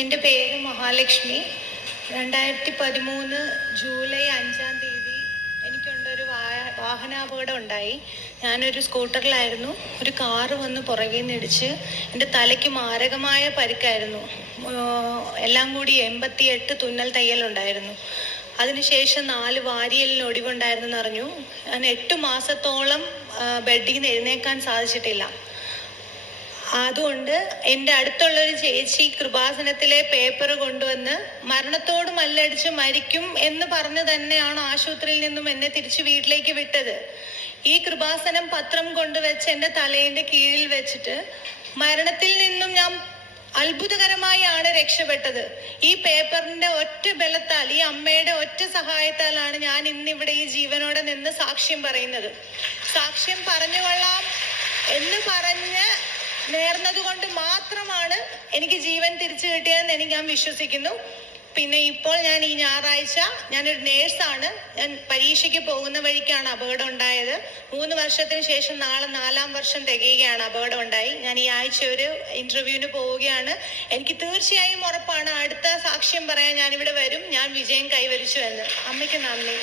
എൻ്റെ പേര് മഹാലക്ഷ്മി. 2013 ജൂലൈ 5-ാം തീയതി എനിക്കുണ്ടൊരു വാഹനാപകടം ഉണ്ടായി. ഞാനൊരു സ്കൂട്ടറിലായിരുന്നു. ഒരു കാറ് വന്ന് പുറകിൽ നിന്ന് ഇടിച്ച് എൻ്റെ തലയ്ക്ക് മാരകമായ പരിക്കായിരുന്നു. എല്ലാം കൂടി 88 തുന്നൽ തയ്യലുണ്ടായിരുന്നു. അതിനുശേഷം 4 വാരിയലിന് ഒടിവുണ്ടായിരുന്നെന്ന് അറിഞ്ഞു. ഞാൻ 8 മാസത്തോളം ബെഡിൽ നിന്ന് എഴുന്നേക്കാൻ സാധിച്ചിട്ടില്ല. അതുകൊണ്ട് എൻ്റെ അടുത്തുള്ളൊരു ചേച്ചി കൃപാസനത്തിലെ പേപ്പർ കൊണ്ടുവന്ന് മരണത്തോട് മല്ലടിച്ച് മരിക്കും എന്ന് പറഞ്ഞ് തന്നെയാണ് ആശുപത്രിയിൽ നിന്നും എന്നെ തിരിച്ച് വീട്ടിലേക്ക് വിട്ടത്. ഈ കൃപാസനം പത്രം കൊണ്ടുവച്ച് എൻ്റെ തലേൻ്റെ കീഴിൽ വെച്ചിട്ട് മരണത്തിൽ നിന്നും ഞാൻ അത്ഭുതകരമായാണ് രക്ഷപ്പെട്ടത്. ഈ പേപ്പറിന്റെ ഒറ്റ ബലത്താൽ, ഈ അമ്മയുടെ ഒറ്റ സഹായത്താലാണ് ഞാൻ ഇന്നിവിടെ ഈ ജീവനോടെ നിന്ന് സാക്ഷ്യം പറയുന്നത്. സാക്ഷ്യം പറഞ്ഞുകൊള്ളാം എന്ന് പറഞ്ഞ് നേർന്നത് കൊണ്ട് മാത്രമാണ് എനിക്ക് ജീവൻ തിരിച്ചു കിട്ടിയതെന്ന് ഞാൻ വിശ്വസിക്കുന്നു. പിന്നെ ഇപ്പോൾ ഞാൻ ഈ ഞായറാഴ്ച, ഞാനൊരു നേഴ്സാണ്. ഞാൻ പരീക്ഷയ്ക്ക് പോകുന്ന വഴിക്കാണ് അപകടം ഉണ്ടായത്. 3 വർഷത്തിന് ശേഷം നാളെ 4-ാം വർഷം തികയുകയാണ്. അപകടം ഉണ്ടായി. ഞാൻ ഈ ആഴ്ച ഒരു ഇന്റർവ്യൂവിന് പോവുകയാണ്. എനിക്ക് തീർച്ചയായും ഉറപ്പാണ് അടുത്ത സാക്ഷ്യം പറയാൻ ഞാനിവിടെ വരും. ഞാൻ വിജയം കൈവരിച്ചു എന്ന്. അമ്മയ്ക്ക് നന്ദി.